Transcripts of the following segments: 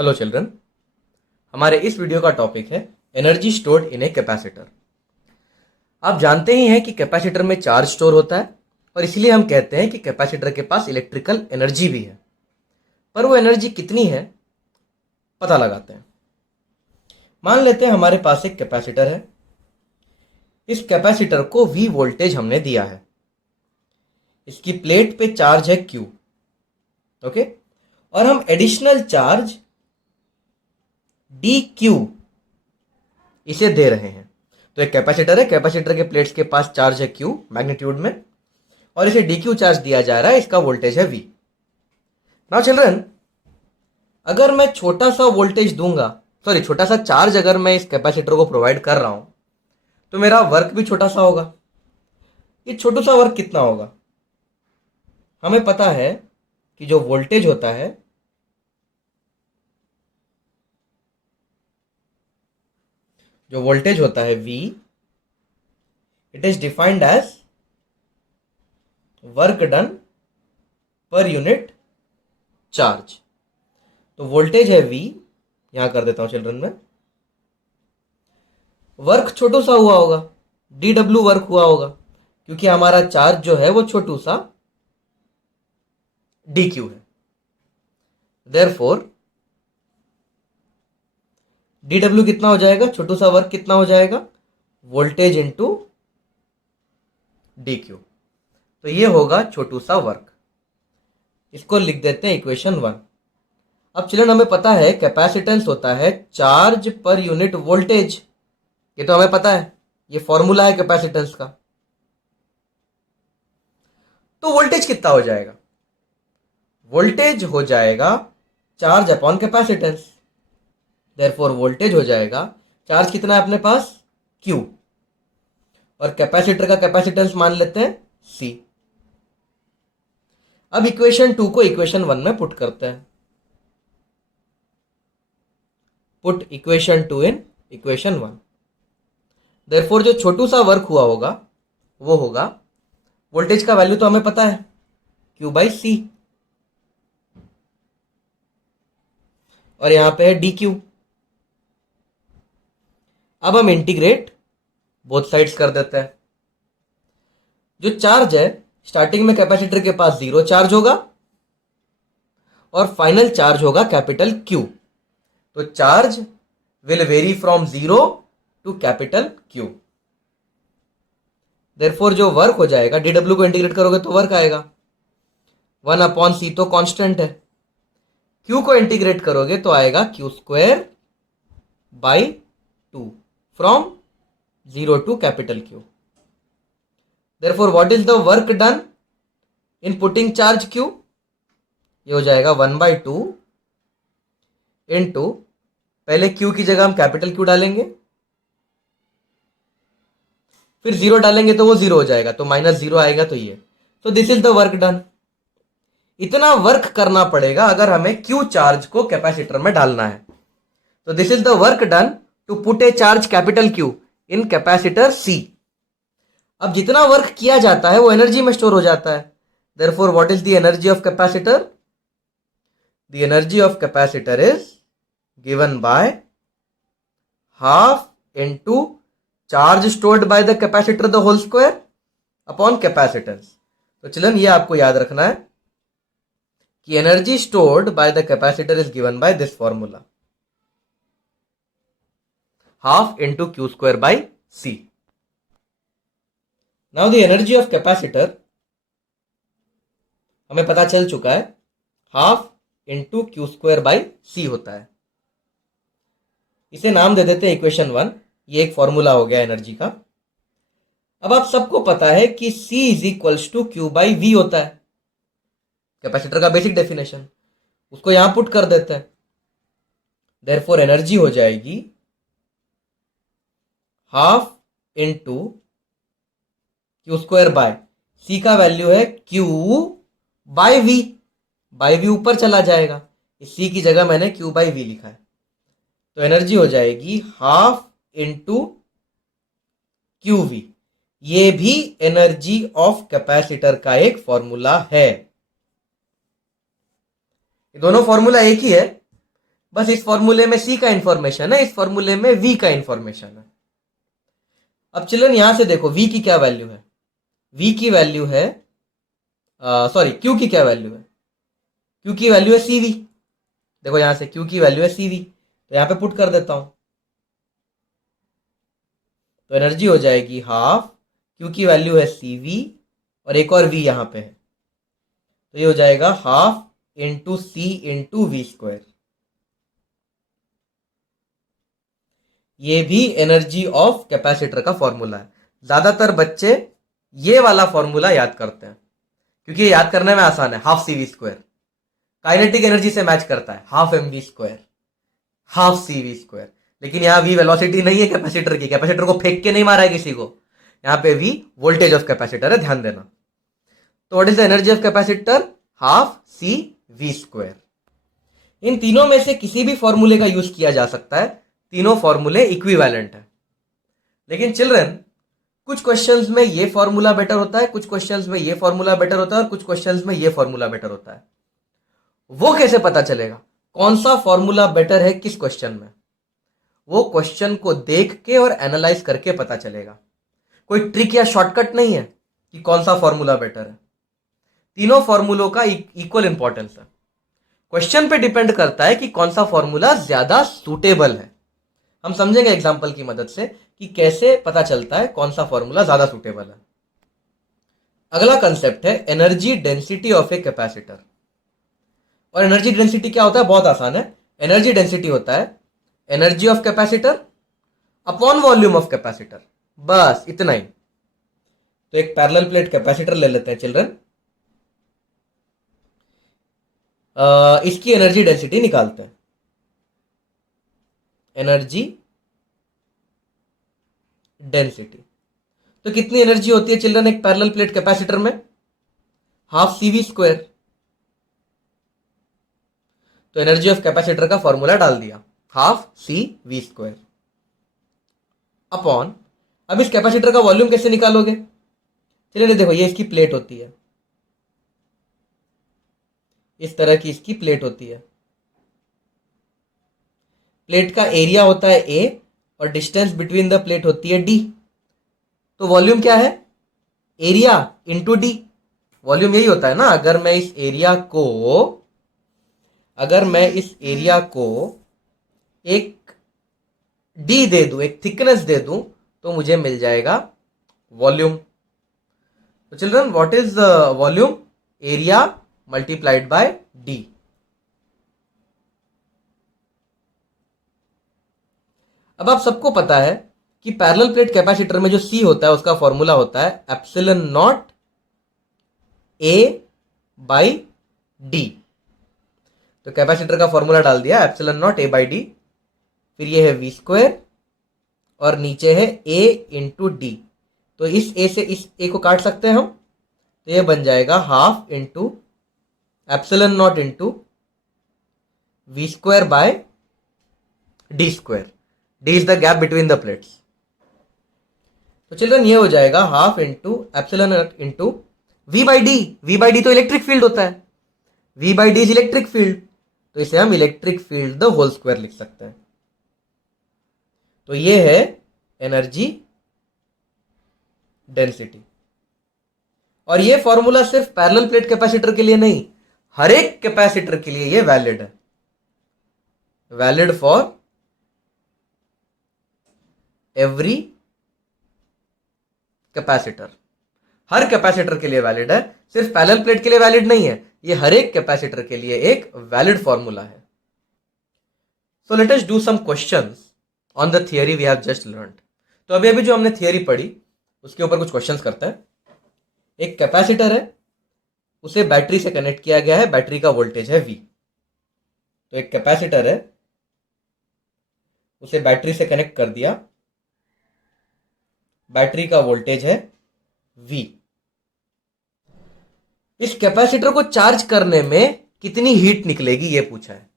Hello children, हमारे इस video का टॉपिक है energy stored in a capacitor. आप जानते ही हैं कि कैपेसिटर में चार्ज स्टोर होता है और इसलिए हम कहते हैं कि कैपेसिटर के पास इलेक्ट्रिकल एनर्जी भी है। पर वो एनर्जी कितनी है, पता लगाते हैं। मान लेते हैं हमारे पास एक कैपेसिटर है। इस कैपेसिटर को V वोल्टेज हमने दिया है। इसकी प्लेट पे चार्ज है Q, ओके, और हम एडिशनल चार्ज dq इसे दे रहे हैं। तो एक कैपेसिटर है, कैपेसिटर के प्लेट्स के पास चार्ज है Q मैग्नीट्यूड में, और इसे dq चार्ज दिया जा रहा है। इसका वोल्टेज है V। नाउ चिल्ड्रन, अगर मैं छोटा सा वोल्टेज दूंगा, छोटा सा चार्ज अगर मैं इस कैपेसिटर को प्रोवाइड कर रहा हूं, तो मेरा वर्क भी छोटा सा होगा। ये छोटा सा वर्क कितना होगा? हमें पता है कि जो वोल्टेज होता है V, it is defined as work done per unit charge. तो वोल्टेज है V, यहां कर देता हूं चिल्ड्रन में। वर्क छोटू सा हुआ होगा, dw वर्क हुआ होगा, क्योंकि हमारा चार्ज जो है वो छोटू सा dq है। देयरफॉर dw कितना हो जाएगा? छोटू सा वर्क कितना हो जाएगा? Voltage into dq। तो ये होगा छोटू सा वर्क। इसको लिख देते हैं इक्वेशन 1। अब चिल्ड्रन, हमें पता है कैपेसिटेंस होता है चार्ज पर यूनिट वोल्टेज। ये तो हमें पता है, ये फॉर्मूला है कैपेसिटेंस का। तो वोल्टेज कितना हो जाएगा? वोल्टेज हो जाएगा charge upon capacitance. Therefore voltage हो जाएगा, चार्ज कितना है अपने पास? Q, और कैपेसिटर का कैपेसिटेंस मान लेते हैं C। अब इक्वेशन 2 को इक्वेशन 1 में पुट करते हैं। Put equation 2 in equation 1। Therefore जो छोटू सा वर्क हुआ होगा वो होगा, वोल्टेज का वैल्यू तो हमें पता है, Q बाई C, और यहां पे है dq। अब हम इंटीग्रेट बोथ साइड्स कर देते हैं। जो चार्ज है, स्टार्टिंग में कैपेसिटर के पास 0 चार्ज होगा और फाइनल चार्ज होगा कैपिटल Q। तो charge will vary from 0 to capital Q। Therefore जो वर्क हो जाएगा, dw को इंटीग्रेट करोगे तो वर्क आएगा 1 अपॉन C, तो कांस्टेंट है। Q को इंटीग्रेट करोगे तो आएगा Q square by 2 from 0 to capital Q। Therefore, what is the work done in putting charge Q? ये हो जाएगा 1/2 इंटू, पहले Q की जगह हम कैपिटल Q डालेंगे, फिर 0 डालेंगे तो वो 0 हो जाएगा, तो -0 आएगा, तो ये। तो this is the work done. इतना वर्क करना पड़ेगा अगर हमें Q चार्ज को कैपेसिटर में डालना है। तो this is the work done to put a charge capital Q in capacitor C। अब जितना वर्क किया जाता है वो एनर्जी में स्टोर हो जाता है। Therefore what is the energy of capacitor? The energy of capacitor is given by half into charge stored by the capacitor the whole square upon capacitance. तो चिल्ड्रन, ये आपको याद रखना है कि energy stored by the capacitor is given by this formula, half into Q square by C। Now the energy of capacitor हमें पता चल चुका है, half into Q square by C होता है। इसे नाम दे देते हैं इक्वेशन 1। ये एक फॉर्मूला हो गया एनर्जी का। अब आप सबको पता है कि C is equals to Q by V होता है, कैपेसिटर का बेसिक डेफिनेशन। उसको यहां पुट कर देते हैं। देयरफॉर एनर्जी हो जाएगी half into Q square by C का वैल्यू है Q by V। By V ऊपर चला जाएगा, इस C की जगह मैंने Q बाई V लिखा है। तो एनर्जी हो जाएगी हाफ इंटू QV। ये भी एनर्जी ऑफ कैपेसिटर का एक फॉर्मूला है। ये दोनों फॉर्मूला एक ही है, बस इस फॉर्मूले में सी का इंफॉर्मेशन है, इस फॉर्मूले में वी का इंफॉर्मेशन है। अब चिल्ड्रन यहां से देखो वी की क्या वैल्यू है, वी की वैल्यू है सॉरी क्यू की क्या वैल्यू है, क्यू की वैल्यू है सीवी। देखो यहां से क्यू की वैल्यू है सीवी, तो यहां पे पुट कर देता हूं, तो एनर्जी हो जाएगी हाफ, क्यू की वैल्यू है सीवी और एक और वी यहां पे है, तो ये हो जाएगा half into C into V square. ये भी एनर्जी ऑफ कैपेसिटर का फॉर्मूला है। ज्यादातर बच्चे ये वाला फॉर्मूला याद करते हैं क्योंकि ये याद करने में आसान है, half C V square kinetic energy से मैच करता है, half M V square half C V square. लेकिन यहां वी वेलोसिटी नहीं है कैपेसिटर की, कैपेसिटर को फेंक के नहीं मारा है किसी को, यहां पे वी वोल्टेज ऑफ कैपेसिटर है, ध्यान देना। तो what is the energy of capacitor, half C V square. इन तीनों में से किसी भी फॉर्मूले का यूज किया जा सकता है, तीनों फॉर्मूले इक्विवेलेंट है। लेकिन चिल्ड्रन कुछ क्वेश्चंस में ये फॉर्मूला बेटर होता है, कुछ क्वेश्चंस में ये फॉर्मूला बेटर होता है और कुछ क्वेश्चंस में ये फॉर्मूला बेटर होता है। वो कैसे पता चलेगा कौन सा फॉर्मूला बेटर है किस क्वेश्चन में? वो क्वेश्चन को देख के और एनालाइज करके पता चलेगा। कोई ट्रिक या शॉर्टकट नहीं है कि कौन सा फॉर्मूला बेटर है। तीनों फॉर्मूलों का इक्वल इंपॉर्टेंस है। क्वेश्चन पे डिपेंड करता है कि कौन सा फॉर्मूला ज्यादा सूटेबल है। हम समझेंगे एग्जांपल की मदद से कि कैसे पता चलता है कौन सा फॉर्मूला ज्यादा सूटेबल है। अगला कंसेप्ट है energy density of a capacitor. और एनर्जी डेंसिटी क्या होता है, बहुत आसान है। एनर्जी डेंसिटी होता है energy of capacitor upon volume of capacitor, बस इतना ही। तो एक पैरेलल प्लेट कैपेसिटर ले लेते हैं चिल्ड्रन, इसकी एनर्जी डेंसिटी निकालते हैं। एनर्जी डेंसिटी तो कितनी एनर्जी होती है चिल्ड्रन एक पैरेलल प्लेट कैपेसिटर में, हाफ सी वी स्क्वायर। तो एनर्जी ऑफ कैपेसिटर का फॉर्मूला डाल दिया, half C V square upon, अब इस कैपेसिटर का वॉल्यूम कैसे निकालोगे? चलिए देखो, ये इसकी प्लेट होती है, इस तरह की इसकी प्लेट होती है। प्लेट का एरिया होता है ए और डिस्टेंस बिटवीन द प्लेट होती है डी। तो वॉल्यूम क्या है, एरिया इंटू डी। वॉल्यूम यही होता है ना। अगर मैं इस एरिया को एक डी दे दूं, एक थिकनेस दे दूं, तो मुझे मिल जाएगा वॉल्यूम। तो children what is volume, area multiplied by D. अब आप सबको पता है कि पैरेलल प्लेट कैपेसिटर में जो सी होता है उसका फॉर्मूला होता है epsilon not a by D. तो कैपेसिटर का फॉर्मूला डाल दिया epsilon not a by D, फिर ये है वी स्क्वायर और नीचे है ए इंटू डी। तो इस ए से इस ए को काट सकते हैं हम, तो ये बन जाएगा half into epsilon naught into V square by D square. D is the gap between the plates. तो चिल्ड्रन ये हो जाएगा half into epsilon into V by D. V by D तो इलेक्ट्रिक फील्ड होता है, V by D is electric field, तो इसे हम electric field the whole square लिख सकते हैं। तो ये है एनर्जी डेंसिटी। और ये फॉर्मूला सिर्फ पैरेलल प्लेट कैपेसिटर के लिए नहीं, हर एक कैपेसिटर के लिए ये वैलिड है, valid for every capacitor. Her capacitor के लिए वैलिड है, सिर्फ पैरेलल प्लेट के लिए वैलिड नहीं है, ये हर एक कैपेसिटर के लिए एक वैलिड फॉर्मूला है। So let us do some questions on the theory we have just learned. तो अभी अभी जो हमने थियरी पढ़ी उसके ऊपर कुछ क्वेश्चंस करते हैं। एक कैपेसिटर है, उसे बैटरी से कनेक्ट किया गया है, बैटरी का वोल्टेज है V। तो एक कैपेसिटर है, उसे बैटरी से कनेक्ट कर दिया, बैटरी का वोल्टेज है V। इस कैपेसिटर को चार्ज करने में कितनी हीट निकलेगी ये पूछा है।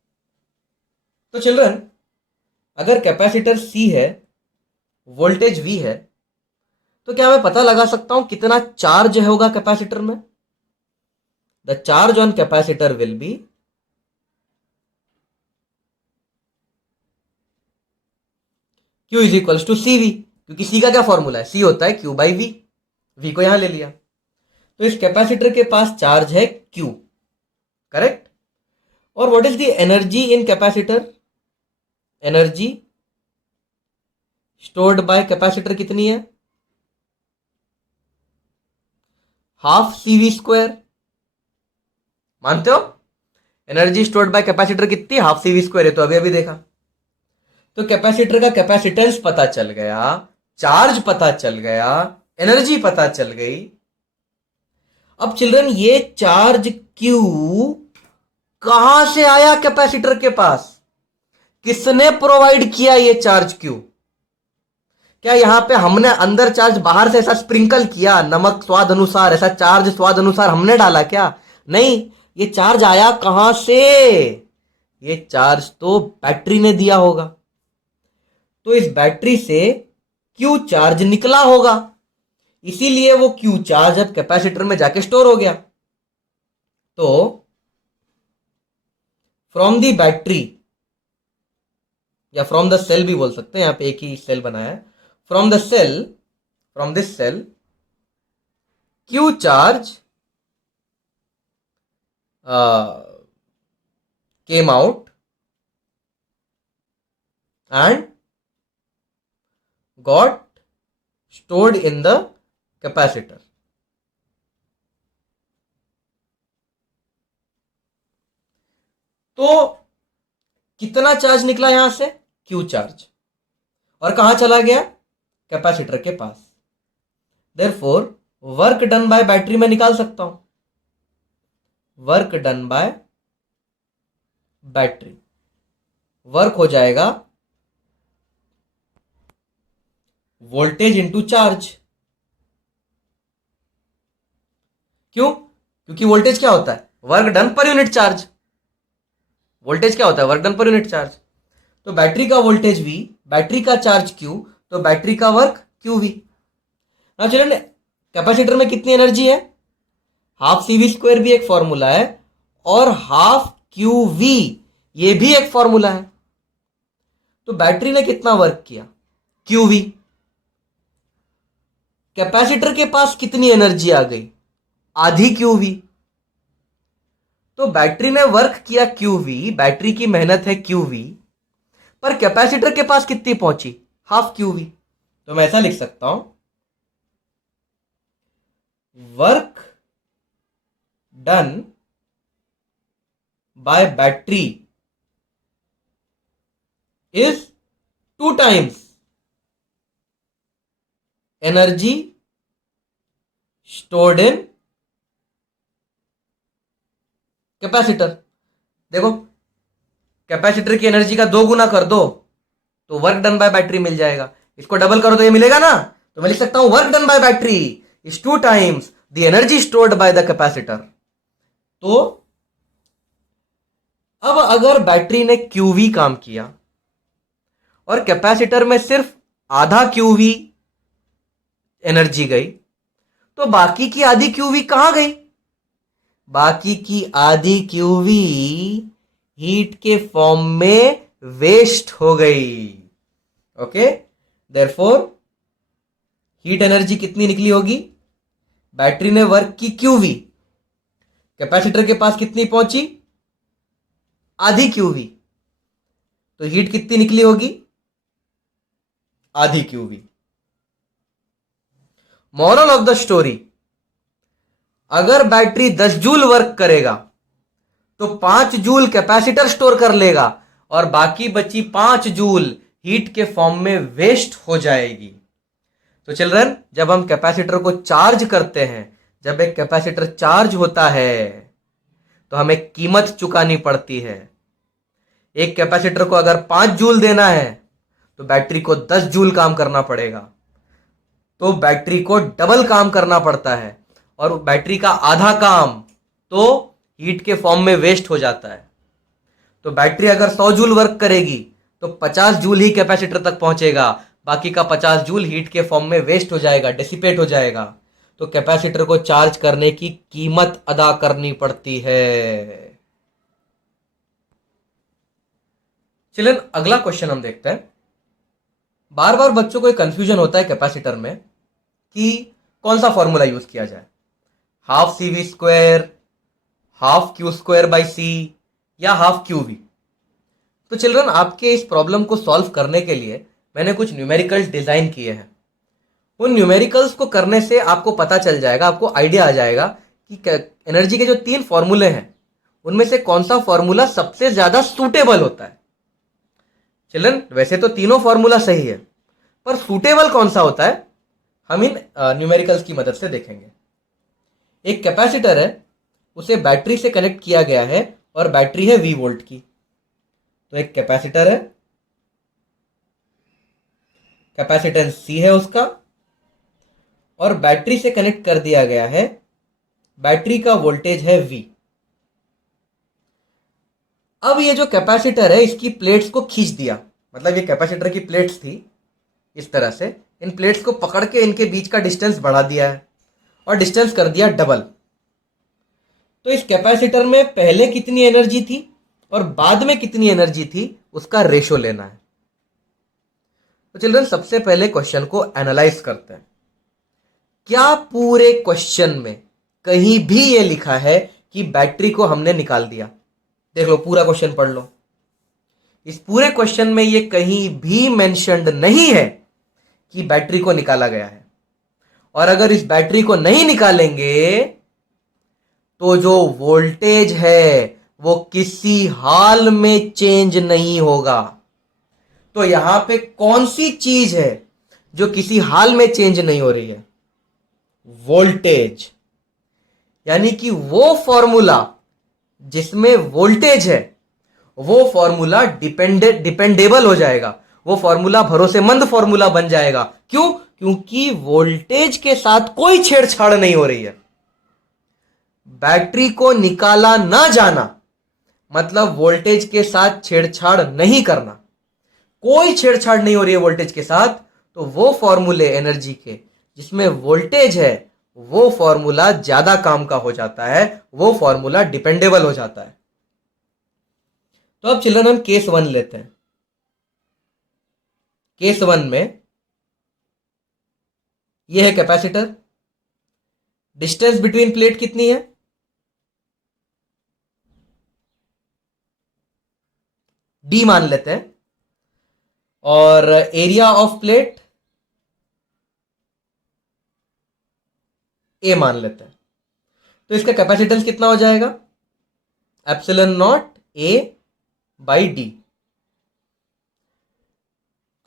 तो चिल्ड्रन अगर कैपेसिटर C है, वोल्टेज V है, तो क्या मैं पता लगा सकता हूं कितना चार्ज होगा कैपेसिटर में? The charge on capacitor will be Q is equals to C V, क्योंकि C का क्या फॉर्मूला है, C होता है Q बाई वी, V को यहां ले लिया। तो इस कैपेसिटर के पास चार्ज है Q, करेक्ट। और what is the energy in capacitor, energy stored bye capacitor कितनी है, हाफ सी वी स्क्वायर। मानते हो, एनर्जी स्टोर्ड बाय कैपेसिटर कितनी, हाफ सी वी स्क्वायर है, तो अभी अभी देखा। तो कैपेसिटर का कैपेसिटेंस पता चल गया, चार्ज पता चल गया, एनर्जी पता चल गई। अब चिल्ड्रन ये चार्ज क्यू कहां से आया कैपेसिटर के पास, किसने प्रोवाइड किया ये चार्ज क्यू? क्या यहां पे हमने अंदर चार्ज बाहर से ऐसा स्प्रिंकल किया, नमक स्वाद अनुसार, ऐसा चार्ज स्वाद अनुसार हमने डाला क्या? नहीं, ये चार्ज आया कहां से? ये चार्ज तो बैटरी ने दिया होगा। तो इस बैटरी से क्यू चार्ज निकला होगा, इसीलिए वो क्यू चार्ज अब कैपेसिटर में जाके स्टोर हो गया। तो फ्रॉम द बैटरी या फ्रॉम द सेल भी बोल सकते हैं, यहां पे एक ही सेल बनाया है, from the cell, from this cell Q charge came out and got stored in the capacitor. तो कितना चार्ज निकला यहां से, क्यू चार्ज, और कहां चला गया, कैपेसिटर के पास। Therefore work done by battery में निकाल सकता हूं, work done by battery, work हो जाएगा वोल्टेज इंटू चार्ज। क्यों? क्योंकि वोल्टेज क्या होता है, work done per unit charge. Voltage क्या होता है, work done per unit charge. तो बैटरी का वोल्टेज V, बैटरी का चार्ज Q, तो बैटरी का work QV। Now children, capacitor में कितनी एनर्जी है, हाफ सी वी स्क्वायर भी एक फॉर्मूला है, और हाफ क्यू वी ये भी एक फॉर्मूला है। तो बैटरी ने कितना वर्क किया, QV। कैपेसिटर के पास कितनी एनर्जी आ गई, आधी QV। तो बैटरी ने वर्क किया QV, बैटरी की मेहनत है QV, पर कैपेसिटर के पास कितनी पहुंची, हाफ QV। तो मैं ऐसा लिख सकता हूं, work done by battery is 2 times energy stored in capacitor. देखो, कैपेसिटर की एनर्जी का 2 गुना कर दो तो वर्क डन बाय बैटरी मिल जाएगा, इसको डबल करो तो ये मिलेगा ना। तो मैं लिख सकता हूं work done by battery is 2 times the energy stored by the capacitor. तो अब अगर बैटरी ने क्यूवी काम किया और कैपेसिटर में सिर्फ आधा क्यूवी एनर्जी गई, तो बाकी की आधी क्यूवी कहां गई, बाकी की आधी क्यूवी हीट के फॉर्म में वेस्ट हो गई। ओके, देयरफॉर हीट एनर्जी कितनी निकली होगी, बैटरी ने वर्क की क्यूवी, कैपेसिटर के पास कितनी पहुंची, आधी क्यूवी, तो हीट कितनी निकली होगी, आधी qv. Moral of the story, अगर बैटरी 10 जूल वर्क करेगा तो 5 जूल कैपेसिटर स्टोर कर लेगा और बाकी बची 5 जूल हीट के फॉर्म में वेस्ट हो जाएगी। तो चिल्ड्रन, जब हम कैपेसिटर को चार्ज करते हैं, जब एक कैपेसिटर चार्ज होता है तो हमें कीमत चुकानी पड़ती है। एक कैपेसिटर को अगर 5 जूल देना है तो बैटरी को 10 जूल काम करना पड़ेगा, तो बैटरी को डबल काम करना पड़ता है, और बैटरी का आधा काम तो हीट के फॉर्म में वेस्ट हो जाता है। तो बैटरी अगर 100 जूल वर्क करेगी तो 50 जूल ही कैपेसिटर तक पहुंचेगा, बाकी का 50 जूल हीट के फॉर्म में वेस्ट हो जाएगा, डिसिपेट हो जाएगा। तो कैपेसिटर को चार्ज करने की कीमत अदा करनी पड़ती है। चलिए अगला क्वेश्चन हम देखते हैं। बार बार बच्चों को एक कंफ्यूजन होता है कैपेसिटर में कि कौन सा फॉर्मूला यूज किया जाए, half C V square, half Q square by C, या हाफ क्यू वी। तो चिल्ड्रन, आपके इस प्रॉब्लम को सॉल्व करने के लिए मैंने कुछ न्यूमेरिकल्स डिजाइन किए हैं। उन न्यूमेरिकल्स को करने से आपको पता चल जाएगा, आपको आइडिया आ जाएगा कि एनर्जी के जो 3 फॉर्मूले हैं उनमें से कौन सा फॉर्मूला सबसे ज्यादा सूटेबल होता है। चिल्ड्रन, वैसे तो तीनों फॉर्मूला सही है, पर सूटेबल कौन सा होता है हम इन न्यूमेरिकल्स की मदद से देखेंगे। एक कैपेसिटर है, उसे बैटरी से कनेक्ट किया गया है और बैटरी है V वोल्ट की। तो एक कैपेसिटर है, कैपेसिटेंस C है उसका, और बैटरी से कनेक्ट कर दिया गया है, बैटरी का वोल्टेज है V। अब ये जो कैपेसिटर है इसकी प्लेट्स को खींच दिया, मतलब ये कैपेसिटर की प्लेट्स थी, इस तरह से इन प्लेट्स को पकड़ के इनके बीच का डिस्टेंस बढ़ा दिया है और डिस्टेंस कर दिया डबल। तो इस कैपेसिटर में पहले कितनी एनर्जी थी और बाद में कितनी एनर्जी थी उसका रेशो लेना है। तो चिल्ड्रन, सबसे पहले क्वेश्चन को एनालाइज करते हैं। क्या पूरे क्वेश्चन में कहीं भी ये लिखा है कि बैटरी को हमने निकाल दिया? देख लो, पूरा क्वेश्चन पढ़ लो। इस पूरे क्वेश्चन में ये कहीं भी मेंशन्ड नहीं है कि बैटरी को निकाला गया है। और अगर इस बैटरी को नहीं निकालेंगे तो जो वोल्टेज है वो किसी हाल में चेंज नहीं होगा। तो यहां पे कौन सी चीज है जो किसी हाल में चेंज नहीं हो रही है? वोल्टेज। यानी कि वो फॉर्मूला जिसमें वोल्टेज है वो फॉर्मूला डिपेंडेबल हो जाएगा, वो फॉर्मूला भरोसेमंद फॉर्मूला बन जाएगा। क्यों? क्योंकि वोल्टेज के साथ कोई छेड़छाड़ नहीं हो रही है। बैटरी को निकाला ना जाना मतलब वोल्टेज के साथ छेड़छाड़ नहीं करना। कोई छेड़छाड़ नहीं हो रही है वोल्टेज के साथ, तो वो फॉर्मूले एनर्जी के जिसमें वोल्टेज है वो फॉर्मूला ज्यादा काम का हो जाता है, वो फॉर्मूला डिपेंडेबल हो जाता है। तो अब चिल्ड्रन हम केस 1 लेते हैं। केस 1 में ये है कैपेसिटर, डिस्टेंस बिटवीन प्लेट कितनी है? D मान लेते हैं, और एरिया ऑफ प्लेट A मान लेते हैं। तो इसका कैपेसिटेंस कितना हो जाएगा? Epsilon naught A by D।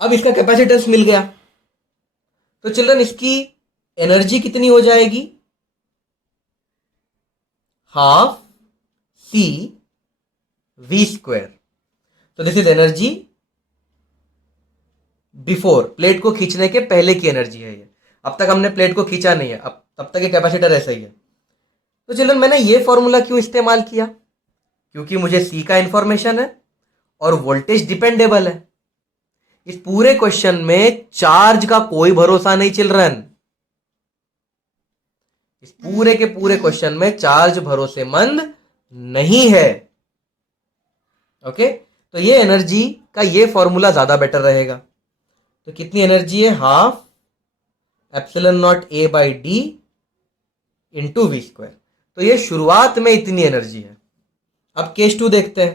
अब इसका कैपेसिटेंस मिल गया, तो चिल्ड्रन इसकी एनर्जी कितनी हो जाएगी? Half C V square. तो this is energy before, plate को खींचने के पहले की एनर्जी है ये। अब तक हमने प्लेट को खींचा नहीं है, अब तब तक ये कैपेसिटर ऐसा ही है। तो चिल्ड्रन, मैंने ये फॉर्मूला क्यों इस्तेमाल किया? क्योंकि मुझे C का इंफॉर्मेशन है और वोल्टेज डिपेंडेबल है। इस पूरे क्वेश्चन में चार्ज का कोई भरोसा नहीं चिल्ड्रन। इस पूरे के पूरे क्वेश्चन में चार्ज भरोसेमंद नहीं है। ओके, तो ये एनर्जी का ये फॉर्मूला ज्यादा बेटर रहेगा। तो कितनी एनर्जी है? Half epsilon naught A by D into V square. तो ये शुरुआत में इतनी एनर्जी है। अब केस 2 देखते हैं।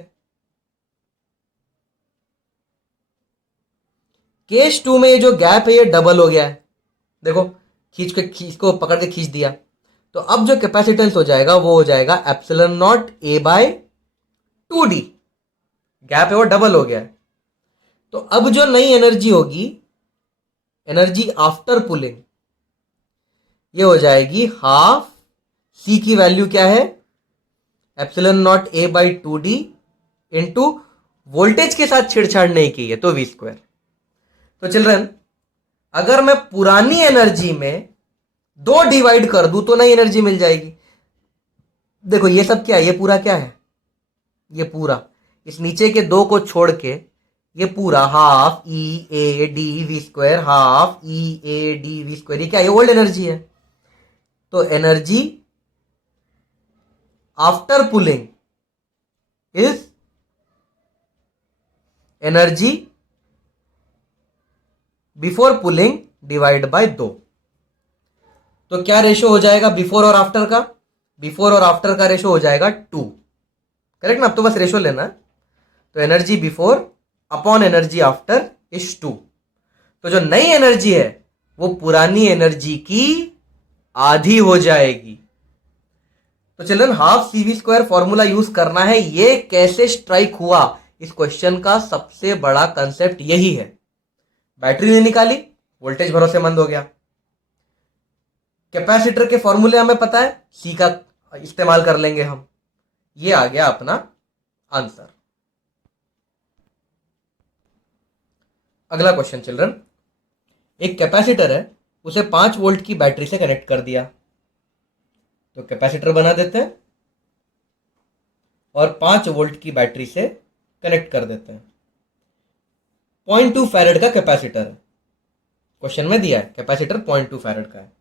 केस 2 में ये जो गैप है ये डबल हो गया है। देखो, इसको पकड़ के खींच दिया, तो अब जो कैपेसिटेंस हो जाएगा वो हो जाएगा epsilon naught A by 2D। Gap है वो डबल हो गया है। तो अब जो नई एनर्जी होगी, एनर्जी आफ्टर पुलिंग, ये हो जाएगी हाफ C की वैल्यू क्या है? Epsilon naught A by 2D into voltage के साथ छेड़छाड़ नहीं की है तो V स्क्वायर। तो चिल्ड्रन, अगर मैं पुरानी एनर्जी में 2 डिवाइड कर दूं तो नई एनर्जी मिल जाएगी। देखो ये सब क्या है? ये पूरा क्या है? ये पूरा, इस नीचे के 2 को छोड़ के ये पूरा half E/A/D/V square, half E/A/D/V square, ये क्या है? ये ओल्ड एनर्जी है। तो energy after pulling is energy before pulling divide by 2। तो क्या रेशो हो जाएगा बिफोर और आफ्टर का? बिफोर और आफ्टर का रेशो हो जाएगा 2। करेक्ट ना? अब तो बस रेशो लेना है। तो energy before upon energy after is 2। तो जो नई एनर्जी है वो पुरानी एनर्जी की आधी हो जाएगी। तो children half CV square formula use करना है। ये कैसे स्ट्राइक हुआ, इस क्वेश्चन का सबसे बड़ा कंसेप्ट यही है। बैटरी ने निकाली, वोल्टेज भरोसेमंद हो गया। कैपेसिटर के फॉर्मूले हमें पता है, सी का इस्तेमाल कर लेंगे हम। ये आ गया अपना आंसर। अगला क्वेश्चन चिल्ड्रन, एक कैपेसिटर है, उसे 5 वोल्ट की बैटरी से कनेक्ट कर दिया। तो कैपेसिटर बना देते हैं और 5 वोल्ट की बैटरी से कनेक्ट कर देते हैं। 0.2 फैरेड का कैपेसिटर है, क्वेश्चन में दिया है कैपेसिटर 0.2 फैरेड का है।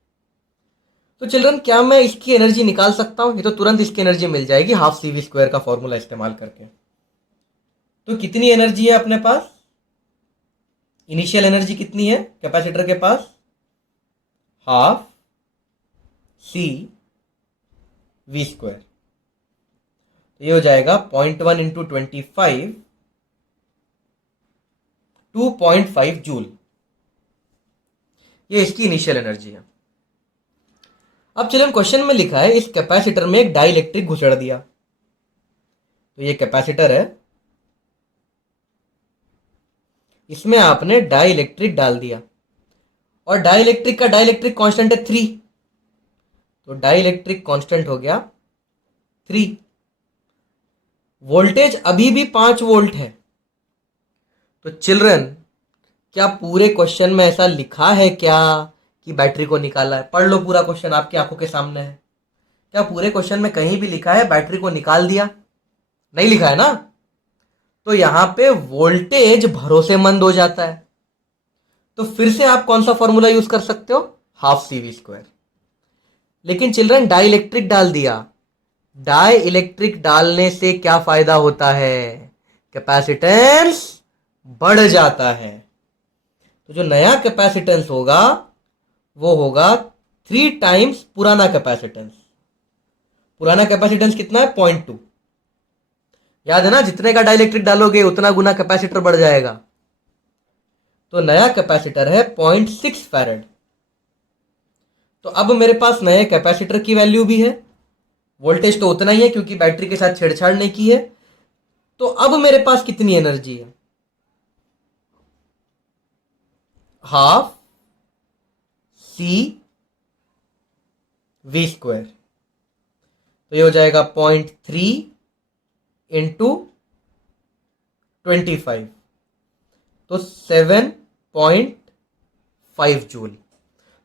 तो चिल्ड्रन क्या मैं इसकी एनर्जी निकाल सकता हूं? ये तो तुरंत इसकी एनर्जी मिल जाएगी हाफ सीवी स्क्वायर का फॉर्मूला इस्तेमाल करके। तो कितनी एनर्जी है अपने पास? इनिशियल एनर्जी कितनी है कैपेसिटर के पास? Half C V square. ये हो जाएगा 0.1 इंटू 25, 2.5 जूल। ये इसकी इनिशियल एनर्जी है। अब चलिए क्वेश्चन में लिखा है इस कैपेसिटर में एक डाइलेक्ट्रिक घुसेड़ दिया। तो ये कैपेसिटर है, इसमें आपने डाइलेक्ट्रिक डाल दिया और डाइलेक्ट्रिक का डाइलेक्ट्रिक कांस्टेंट है 3। तो डाइलेक्ट्रिक कांस्टेंट हो गया 3। वोल्टेज अभी भी 5 वोल्ट है। तो चिल्ड्रन क्या पूरे क्वेश्चन में ऐसा लिखा है क्या कि बैटरी को निकाला है? पढ़ लो पूरा क्वेश्चन, आपकी आंखों के सामने है। क्या पूरे क्वेश्चन में कहीं भी लिखा है बैटरी को निकाल दिया? नहीं लिखा है ना। तो यहां पे वोल्टेज भरोसेमंद हो जाता है। तो फिर से आप कौन सा फॉर्मूला यूज कर सकते हो? Half CV square. लेकिन चिल्ड्रन डाई इलेक्ट्रिक डाल दिया। डाई इलेक्ट्रिक डालने से क्या फायदा होता है? कैपेसिटेंस बढ़ जाता है। तो जो नया कैपेसिटेंस होगा वो होगा 3 टाइम्स पुराना कैपेसिटेंस। पुराना कैपेसिटेंस कितना है? 0.2। याद है ना, जितने का डाइलेक्ट्रिक डालोगे उतना गुना कैपेसिटर बढ़ जाएगा। तो नया कैपेसिटर है 0.6 फैरेड। तो अब मेरे पास नए कैपेसिटर की वैल्यू भी है, वोल्टेज तो उतना ही है क्योंकि बैटरी के साथ छेड़छाड़ नहीं की है। तो अब मेरे पास कितनी एनर्जी है? Half C V square. तो ये हो जाएगा 0.3 इंटू 25, तो 7.5 जूल।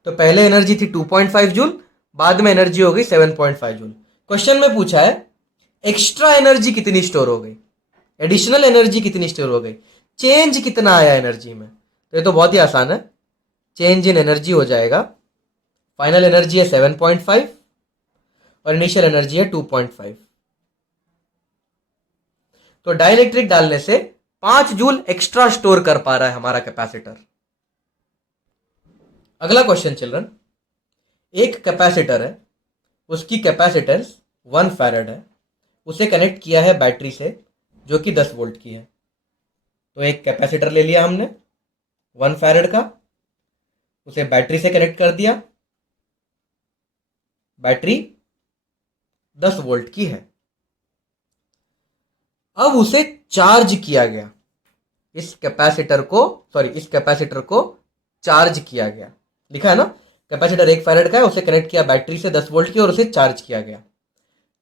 तो पहले एनर्जी थी 2.5 जूल, बाद में एनर्जी हो गई 7.5 जूल। क्वेश्चन में पूछा है एक्स्ट्रा एनर्जी कितनी स्टोर हो गई, एडिशनल एनर्जी कितनी स्टोर हो गई, चेंज कितना आया एनर्जी में। तो ये तो बहुत ही आसान है। चेंज इन एनर्जी हो जाएगा, फाइनल एनर्जी है 7.5 और इनिशियल एनर्जी है 2.5। तो डाइलेक्ट्रिक डालने से 5 जूल एक्स्ट्रा स्टोर कर पा रहा है हमारा कैपेसिटर। अगला क्वेश्चन चिल्ड्रन, एक कैपेसिटर है, उसकी कैपेसिटेंस 1 फैरेड है, उसे कनेक्ट किया है बैटरी से जो कि 10 वोल्ट की है। तो एक कैपेसिटर ले लिया हमने 1 फैरेड का, उसे बैटरी से कनेक्ट कर दिया, बैटरी 10 वोल्ट की है। अब उसे चार्ज किया गया, इस कैपेसिटर को चार्ज किया गया। लिखा है ना, कैपेसिटर 1 फैरेड का है, उसे कनेक्ट किया बैटरी से 10 वोल्ट की और उसे चार्ज किया गया।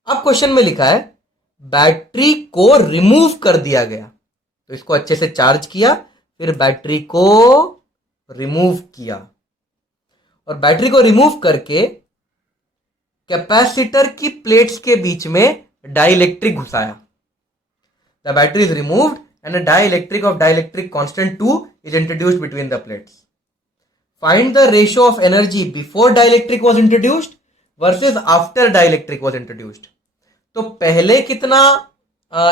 अब क्वेश्चन में लिखा है बैटरी को रिमूव कर दिया गया। तो इसको अच्छे से चार्ज किया, फिर बैटरी को रिमूव किया और बैटरी को रिमूव करके कैपेसिटर की प्लेट्स के बीच में डाइलेक्ट्रिक घुसाया। The battery is removed and a dielectric of dielectric constant 2 is introduced between the plates. Find the ratio of energy before dielectric was introduced versus after dielectric was introduced. तो पहले कितना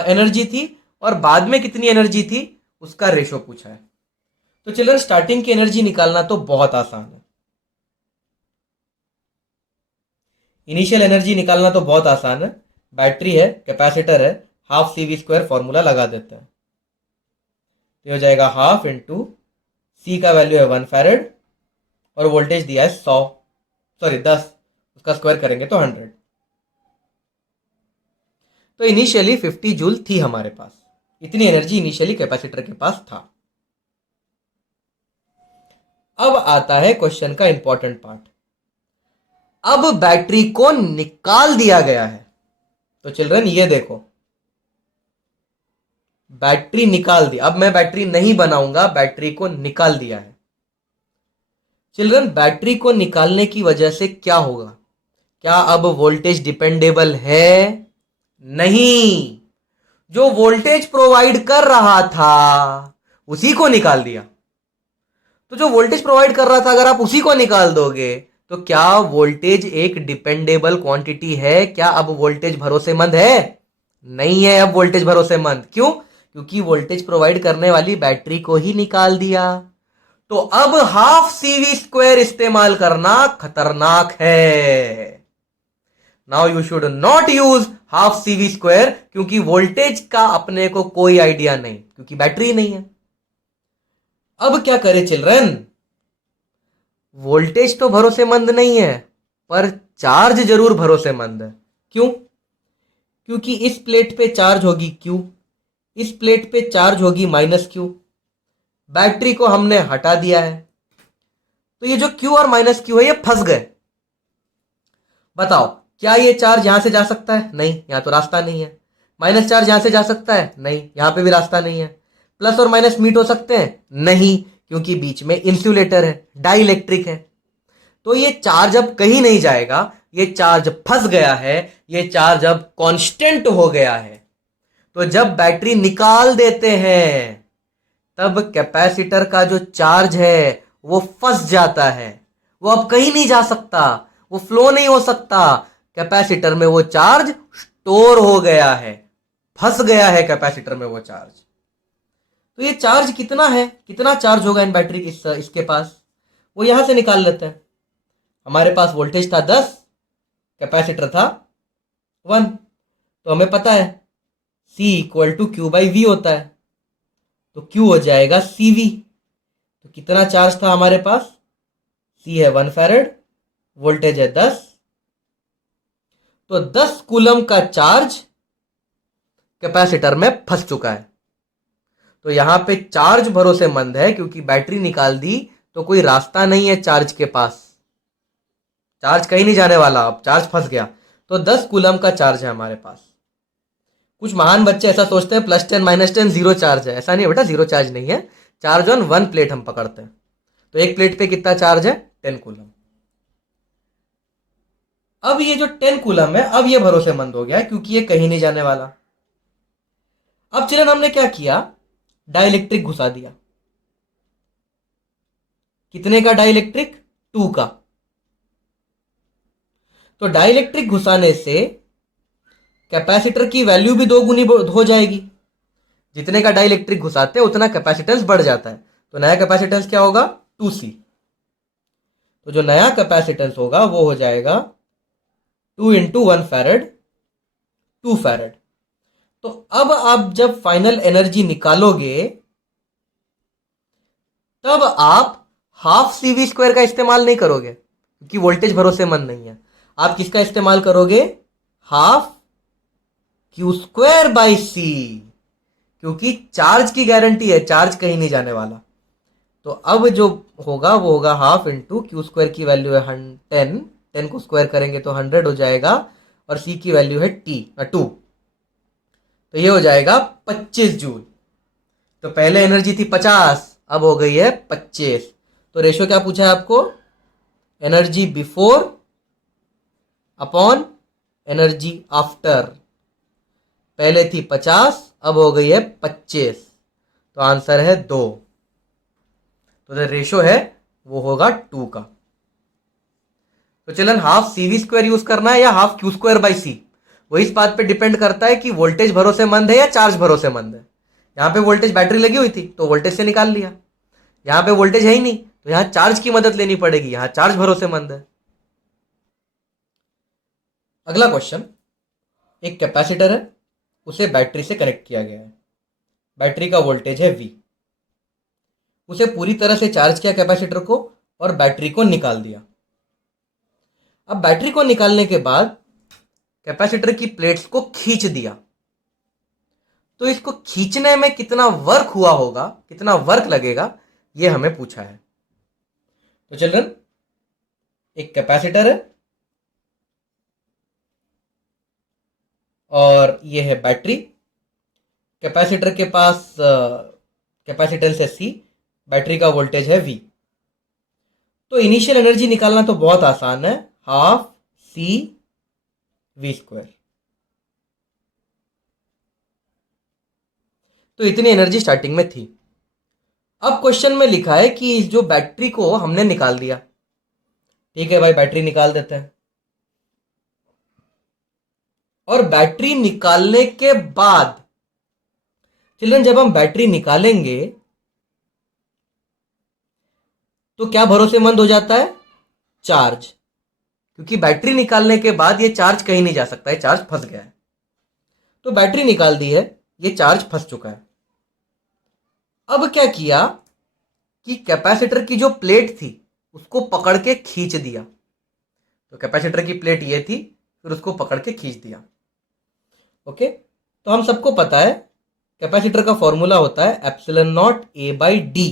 energy थी और बाद में कितनी energy थी उसका रेशो पूछा है। तो चिल्ड्रन स्टार्टिंग की एनर्जी निकालना तो बहुत आसान है, इनिशियल एनर्जी निकालना तो बहुत आसान है। बैटरी है, कैपेसिटर है, half C V square formula लगा देते हैं। तो हो जाएगा हाफ इंटू सी का वैल्यू है 1 फैरेड और वोल्टेज दिया है 100, सॉरी 10, उसका स्क्वायर करेंगे तो 100। तो इनिशियली 50 जूल थी हमारे पास, इतनी एनर्जी इनिशियली कैपेसिटर के पास था। अब आता है क्वेश्चन का इंपॉर्टेंट पार्ट। अब बैटरी को निकाल दिया गया है, तो चिल्ड्रन ये देखो, बैटरी निकाल दी। अब मैं बैटरी नहीं बनाऊंगा, बैटरी को निकाल दिया है। चिल्ड्रन बैटरी को निकालने की वजह से क्या होगा? क्या अब वोल्टेज डिपेंडेबल है? नहीं, जो वोल्टेज प्रोवाइड कर रहा था उसी को निकाल दिया। तो जो वोल्टेज प्रोवाइड कर रहा था अगर आप उसी को निकाल दोगे तो क्या वोल्टेज एक डिपेंडेबल क्वांटिटी है? क्या अब वोल्टेज भरोसेमंद है? नहीं है अब वोल्टेज भरोसेमंद। क्यों? क्योंकि वोल्टेज प्रोवाइड करने वाली बैटरी को ही निकाल दिया। तो अब हाफ सीवी स्क्वायर इस्तेमाल करना खतरनाक है। Now you should not use half CV square, क्योंकि वोल्टेज का अपने को कोई आइडिया नहीं, क्योंकि बैटरी नहीं है। अब क्या करें चिल्ड्रन? वोल्टेज तो भरोसेमंद नहीं है पर चार्ज जरूर भरोसेमंद है। क्यों? क्योंकि इस प्लेट पे चार्ज होगी Q, इस प्लेट पे चार्ज होगी -Q। बैटरी को हमने हटा दिया है, तो ये जो Q और -Q है ये फंस गए। बताओ, क्या ये चार्ज यहां से जा सकता है? नहीं, यहां तो रास्ता नहीं है। माइनस चार्ज यहां से जा सकता है? नहीं, यहां पे भी रास्ता नहीं है। प्लस और माइनस मीट हो सकते हैं? नहीं, क्योंकि बीच में इंसुलेटर है, डाइलेक्ट्रिक है। तो ये चार्ज अब कहीं नहीं जाएगा, ये चार्ज फंस गया है, ये चार्ज अब कांस्टेंट हो गया है। तो जब बैटरी निकाल देते हैं तब कैपेसिटर का जो चार्ज है वो फंस जाता है, वो अब कहीं नहीं जा सकता, वो फ्लो नहीं हो सकता। कैपेसिटर में वो चार्ज स्टोर हो गया है, फंस गया है कैपेसिटर में वो चार्ज। तो ये चार्ज कितना है, कितना चार्ज होगा इन बैटरी इसके पास, वो यहां से निकाल लेते हैं। हमारे पास वोल्टेज था 10, कैपेसिटर था 1, तो हमें पता है C equal to Q by V होता है, तो Q हो जाएगा CV। तो कितना चार्ज था हमारे पास? C है 1 फैरेड, वोल्टेज है 10, तो 10 कूलम का चार्ज कैपेसिटर में फंस चुका है। तो यहां पे चार्ज भरोसेमंद है क्योंकि बैटरी निकाल दी, तो कोई रास्ता नहीं है चार्ज के पास, चार्ज कहीं नहीं जाने वाला, अब चार्ज फंस गया। तो 10 कूलम का चार्ज है हमारे पास। कुछ महान बच्चे ऐसा सोचते हैं +10 -10 जीरो चार्ज है। ऐसा नहीं है बेटा, जीरो चार्ज नहीं है, चार्ज ऑन 1 प्लेट हम पकड़ते हैं। तो एक प्लेट पे कितना चार्ज है? 10 कूलम। अब ये जो 10 कूलम है, अब ये भरोसेमंद हो गया क्योंकि ये कहीं नहीं जाने वाला। अब चिल्ड्रन हमने क्या किया? डाइलेक्ट्रिक घुसा दिया। कितने का डाइलेक्ट्रिक? 2 का। तो डाइलेक्ट्रिक घुसाने से कैपेसिटर की वैल्यू भी 2 गुनी हो जाएगी। जितने का डाइलेक्ट्रिक घुसाते हैं उतना कैपेसिटेंस बढ़ जाता है। तो नया कैपेसिटेंस क्या होगा? 2C। तो जो नया कैपेसिटेंस होगा वो हो जाएगा 2 × 1 फैरेड, 2 फैरेड। तो अब आप जब फाइनल एनर्जी निकालोगे तब आप हाफ सीवी स्क्वायर का इस्तेमाल नहीं करोगे क्योंकि वोल्टेज भरोसेमंद नहीं है। आप किसका इस्तेमाल करोगे? Half Q square by C, क्योंकि चार्ज की गारंटी है, चार्ज कहीं नहीं जाने वाला। तो अब जो होगा वो होगा हाफ इंटू Q स्क्वायर की वैल्यू है 10, 10 को स्क्वायर करेंगे तो 100 हो जाएगा, और C की वैल्यू है 2, तो ये हो जाएगा 25 जूल। तो पहले एनर्जी थी 50, अब हो गई है 25। तो रेशो क्या पूछा है आपको? Energy before upon energy after. पहले थी 50, अब हो गई है 25, तो आंसर है 2। तो जो रेशो है वो होगा 2 का। तो चलन हाफ CV स्क्वायर यूज करना है या half Q square by C, वो इस बात पे डिपेंड करता है कि वोल्टेज भरोसेमंद है या चार्ज भरोसेमंद है। यहां पे वोल्टेज बैटरी लगी हुई थी तो वोल्टेज से निकाल लिया, यहां पे वोल्टेज है ही नहीं, तो यहां चार्ज की मदद लेनी पड़ेगी, यहां चार्ज भरोसेमंद है। अगला क्वेश्चन, एक कैपेसिटर है, उसे बैटरी से कनेक्ट किया गया है, बैटरी का वोल्टेज है V, उसे पूरी तरह से चार्ज किया कैपेसिटर को और बैटरी को निकाल दिया। अब बैटरी को निकालने के बाद कैपेसिटर की प्लेट्स को खींच दिया, तो इसको खींचने में कितना वर्क हुआ होगा, कितना वर्क लगेगा, यह हमें पूछा है। तो चिल्ड्रन, एक कैपेसिटर है और यह है बैटरी, कैपेसिटर के पास कैपेसिटेंस है C, बैटरी का वोल्टेज है V। तो इनिशियल एनर्जी निकालना तो बहुत आसान है, हाफ CV²। तो इतनी एनर्जी स्टार्टिंग में थी। अब क्वेश्चन में लिखा है कि जो बैटरी को हमने निकाल दिया, ठीक है भाई, बैटरी निकाल देते हैं। और बैटरी निकालने के बाद चिल्ड्रन, जब हम बैटरी निकालेंगे तो क्या भरोसेमंद हो जाता है? चार्ज, क्योंकि बैटरी निकालने के बाद ये चार्ज कहीं नहीं जा सकता है, चार्ज फंस गया है। तो बैटरी निकाल दी है, ये चार्ज फंस चुका है। अब क्या किया कि कैपेसिटर की जो प्लेट थी उसको पकड़ के खींच दिया। तो कैपेसिटर की प्लेट ये थी, फिर उसको पकड़ के खींच दिया। ओके, तो हम सबको पता है कैपेसिटर का फॉर्मूला होता है ε0A/d।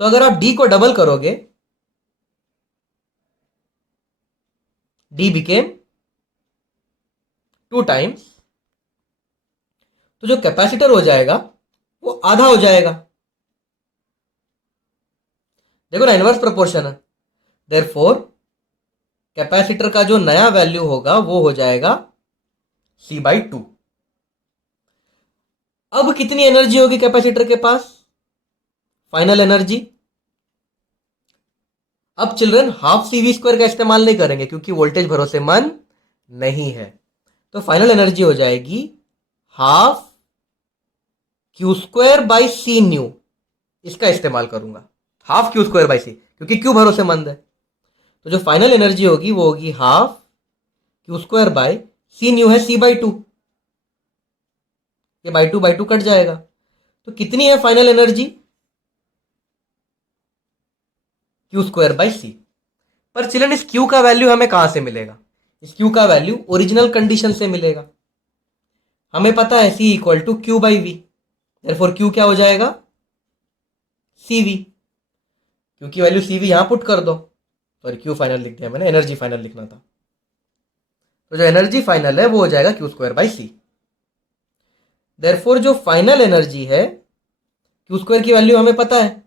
तो अगर आप d को डबल करोगे, d बिकेम 2 टाइम्स, तो जो कैपेसिटर हो जाएगा वो आधा हो जाएगा। देखो ना, इनवर्स प्रोपोर्शन है। देयरफॉर कैपेसिटर का जो नया वैल्यू होगा वो हो जाएगा C/2। अब कितनी एनर्जी होगी कैपेसिटर के पास? Final energy. अब चिल्ड्रन हाफ CV² का इस्तेमाल नहीं करेंगे क्योंकि वोल्टेज भरोसेमंद नहीं है। तो फाइनल एनर्जी हो जाएगी हाफ Q²/C²। इसका इस्तेमाल करूंगा, हाफ Q²/C, क्योंकि Q भरोसेमंद है। तो जो फाइनल एनर्जी होगी वो होगी हाफ Q²/C है C/2। ये बाई टू कट जाएगा। तो कितनी है फाइनल एनर्जी? Q²/C। पर चिल्ड्रन, इस Q का वैल्यू हमें कहां से मिलेगा? इस Q का वैल्यू ओरिजिनल कंडीशन से मिलेगा। हमें पता है C = Q/V। देयरफॉर Q क्या हो जाएगा? CV। Q की वैल्यू CV यहां पुट कर दो, सॉरी Q फाइनल लिख दिया मैंने, एनर्जी फाइनल लिखना था। तो जो एनर्जी फाइनल है वो हो जाएगा Q²/C। देयरफॉर जो फाइनल एनर्जी है, Q² की वैल्यू हमें पता है,